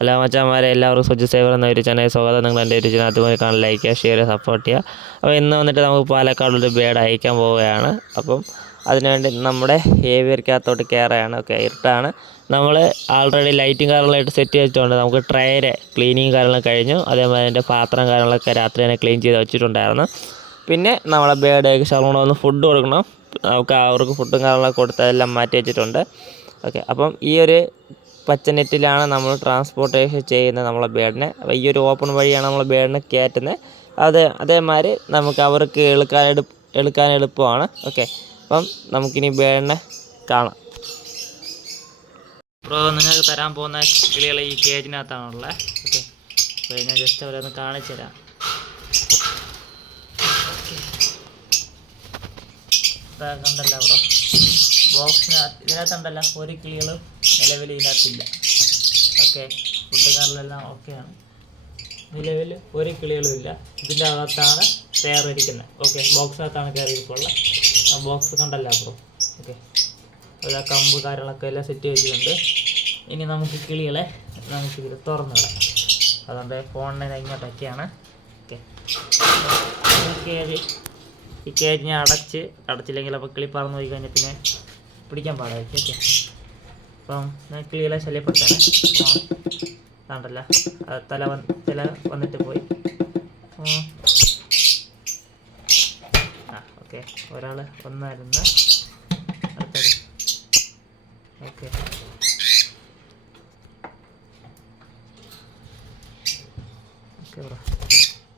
Hello മച്ചാന്മാരെ എല്ലാവർക്കും Suji saver എന്ന ഒരു ചാനൽ സ്വാഗതം. നിങ്ങൾ എന്റെ ഒരു ചാനൽ അതുപോലെ കാണാൻ ലൈക്ക് ഷെയർ സപ്പോർട്ട് ചെയ്യുക അപ്പോൾ ഇന്ന് വന്നിട്ട് നമുക്ക് പാലക്കാടൊരു ബേഡ് അയക്കാൻ പോവുകയാണ്. അപ്പം അതിനുവേണ്ടി നമ്മുടെ ഏവിയർക്കകത്തോട്ട് കയറുകയാണ്. ഓക്കെ ഇരുട്ടാണ്. നമ്മൾ ആൾറെഡി ലൈറ്റും കാര്യങ്ങളായിട്ട് സെറ്റ് ചെയ്തിട്ടുണ്ട്. നമുക്ക് ട്രയര് ക്ലീനിങ് കാര്യങ്ങളൊക്കെ കഴിഞ്ഞു. അതേപോലെ അതിന്റെ പാത്രം കാര്യങ്ങളൊക്കെ രാത്രി തന്നെ ക്ലീൻ ചെയ്ത് വെച്ചിട്ടുണ്ടായിരുന്നു. പിന്നെ നമ്മളെ ബേഡ് ശർമ്മ വന്ന് ഫുഡ് കൊടുക്കണം. നമുക്ക് അവർക്ക് ഫുഡും കാര്യങ്ങളൊക്കെ കൊടുത്ത് അതെല്ലാം മാറ്റി വെച്ചിട്ടുണ്ട്. ഓക്കെ അപ്പം ഈ ഒരു പച്ച നെറ്റിലാണ് നമ്മൾ ട്രാൻസ്പോർട്ടേഷൻ ചെയ്യുന്നത് നമ്മളെ ബേഡിനെ അപ്പോൾ ഈ ഒരു ഓപ്പൺ വഴിയാണ് നമ്മൾ ബേഡിനെ കയറ്റുന്നത്. അത് അതേമാതിരി നമുക്ക് അവർക്ക് എളുക്കാൻ എടു എടുക്കാൻ എളുപ്പമാണ്. ഓക്കെ അപ്പം നമുക്കിനി ബേഡിനെ കാണാം. ബ്രോ നിങ്ങൾക്ക് തരാൻ പോകുന്ന കിളികൾ ഈ കേജിനകത്താണുള്ളത് ഓക്കെ അപ്പോൾ ഞാൻ ജസ്റ്റ് അവരെ ഒന്ന് കാണിച്ചു തരാം. കണ്ടല്ലോ ബ്രോ ബോക്സിനകത്ത് ഇതിനകത്തുണ്ടല്ലോ ഒരു കിളികളും നിലവിൽ ഇതിനകത്തില്ല. ഓക്കെ. ഫുഡ് കാറിലെല്ലാം ഓക്കെയാണ്. നിലവിൽ ഒരു കിളികളും ഇല്ല. ഇതിന്റെ അകത്താണ് കയറിയിരിക്കുന്നത് ഓക്കെ. ബോക്സിനകത്താണ് കയറി ഇരിപ്പുള്ളത്. ആ ബോക്സ് കണ്ടല്ലോ അപ്പോൾ ഓക്കെ. ഒരു കമ്പ് കാര്യങ്ങളൊക്കെ എല്ലാം സെറ്റ് ചെയ്തിട്ടുണ്ട്. ഇനി നമുക്ക് കിളികളെ നമുക്ക് ഇതിൽ തുറന്നു വിടാം അതുകൊണ്ട് ഫോണിനെ ഇങ്ങോട്ടൊക്കെയാണ് ഓക്കെ. കയറി ഈ കേജ് ഞാൻ അടച്ച് അടച്ചില്ലെങ്കിൽ അപ്പോൾ കിളി പറന്ന് പോയി കഴിഞ്ഞാൽ പിന്നെ പിടിക്കാൻ പാടായിരിക്കും ഓക്കെ അപ്പം ഞാൻ കിളികളെ ശല്യപ്പെടുത്താണ് കണ്ടല്ല. തല വന്ന് തല വന്നിട്ട് പോയി. ആ. ഓക്കെ. ഒരാൾ ഒന്നായിരുന്നു അടുത്തത്. ഓക്കെ. Okay bro.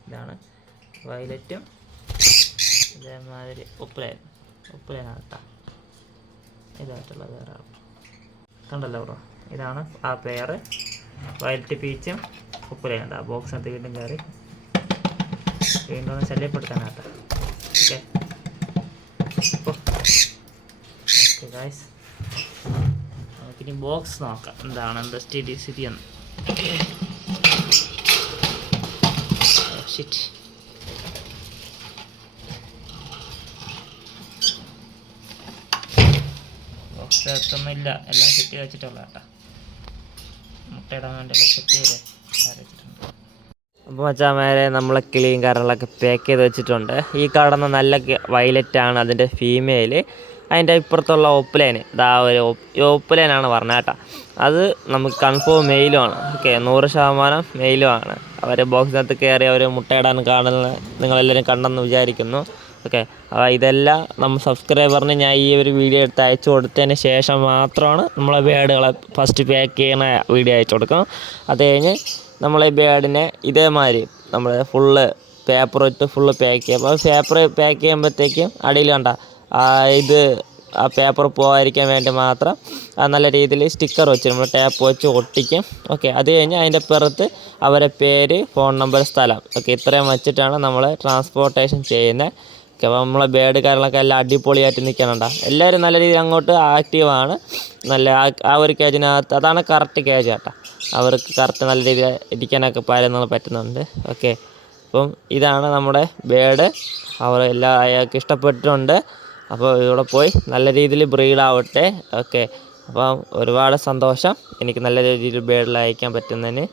ഇതാണ് വയലറ്റും ഇതേമാതിരി ഉപ്പിലായിരുന്നു ഉപ്പലേനാണ് ഇതായിട്ടുള്ള ആൾ കണ്ടല്ലോ ബ്രോ ഇതാണ് ആ പെയർ വയലറ്റ് പീച്ചും ഉപ്പുലേണ്ട ബോക്സിനകത്ത് വീണ്ടും കയറി വീണ്ടും ഒന്ന് ശല്യപ്പെടുത്താനാട്ടോ ഓക്കെ നമുക്കിനി ബോക്സ് നോക്കാം. എന്താണ് എന്താ സ്ഥിതി സ്ഥിതി എന്ന്. ഷിറ്റ് ബോക്സ് എത്തുന്നില്ല എല്ലാം കെട്ടി വെച്ചിട്ടുള്ള കേട്ടോ. മുട്ടയിടാൻ വേണ്ടി എല്ലാം സെറ്റ് ചെയ്ത് വെച്ചിട്ടുണ്ട്. അപ്പോൾ മച്ചാമാരെ നമ്മളെ കിളിയും കാര്യങ്ങളൊക്കെ പാക്ക് ചെയ്ത് വെച്ചിട്ടുണ്ട്. ഈ കാണുന്ന നല്ല വയലറ്റാണ് അതിന്റെ ഫീമെയിൽ അതിന്റെ ഇപ്പുറത്തുള്ള ഓപ്പലൈന് ഇതാ ഒരു ഓപ്പലൈനാണ് പറഞ്ഞത് കേട്ടോ. അത് നമുക്ക് കൺഫേം മെയിലുമാണ് ഓക്കെ നൂറ് ശതമാനം മെയിലുമാണ് അവർ ബോക്സിനകത്ത് കയറി അവർ മുട്ടയിടാൻ കാണുന്ന നിങ്ങളെല്ലാവരും കണ്ടെന്ന് വിചാരിക്കുന്നു. ഓക്കെ. അപ്പോൾ ഇതെല്ലാം നമ്മൾ സബ്സ്ക്രൈബറിന് ഞാൻ ഈ ഒരു വീഡിയോ എടുത്ത് അയച്ചു കൊടുത്തതിന് ശേഷം മാത്രമാണ് നമ്മളെ ബേഡുകളെ ഫസ്റ്റ് പാക്ക് ചെയ്യുന്ന വീഡിയോ അയച്ചു കൊടുക്കും അത് കഴിഞ്ഞ് നമ്മൾ ഈ ബേഡിനെ ഇതേമാതിരി നമ്മൾ ഫുള്ള് പേപ്പർ ഇട്ട് ഫുള്ള് പാക്ക് ചെയ്യും അപ്പോൾ പേപ്പർ പാക്ക് ചെയ്യുമ്പോഴത്തേക്കും അടിയിൽ കണ്ട ഇത് ആ പേപ്പർ പോകാതിരിക്കാൻ വേണ്ടി മാത്രം ആ നല്ല രീതിയിൽ സ്റ്റിക്കർ വെച്ച് നമ്മൾ ടാപ്പ് വെച്ച് ഒട്ടിക്കും. ഓക്കെ. അത് കഴിഞ്ഞ് അതിന്റെ പുറത്ത് അവരെ പേര് ഫോൺ നമ്പർ സ്ഥലം. ഓക്കെ. ഇത്രയും വെച്ചിട്ടാണ് നമ്മൾ ട്രാൻസ്പോർട്ടേഷൻ ചെയ്യുന്നത്. ഓക്കെ അപ്പോൾ നമ്മളെ ബേഡ് കാര്യങ്ങളൊക്കെ എല്ലാം അടിപൊളിയായിട്ട് നിൽക്കണണ്ട എല്ലാവരും നല്ല രീതിയിൽ അങ്ങോട്ട് ആക്റ്റീവാണ് നല്ല ആ- ഒരു കേജിനകത്ത് അതാണ് കറക്റ്റ് കേജ് കേട്ടോ അവർക്ക് കറക്റ്റ് നല്ല രീതിയിൽ ഇരിക്കാനൊക്കെ പാലുന്നത് പറ്റുന്നുണ്ട്. ഓക്കെ അപ്പം ഇതാണ് നമ്മുടെ ബേഡ് അവർ എല്ലാ അയാൾക്ക് ഇഷ്ടപ്പെട്ടിട്ടുണ്ട്. അപ്പോൾ ഇവിടെ പോയി നല്ല രീതിയിൽ ബ്രീഡാവട്ടെ ഓക്കെ അപ്പം ഒരുപാട് സന്തോഷം. എനിക്ക് നല്ല രീതിയിൽ ബേഡിൽ അയക്കാൻ പറ്റുന്നതിന്.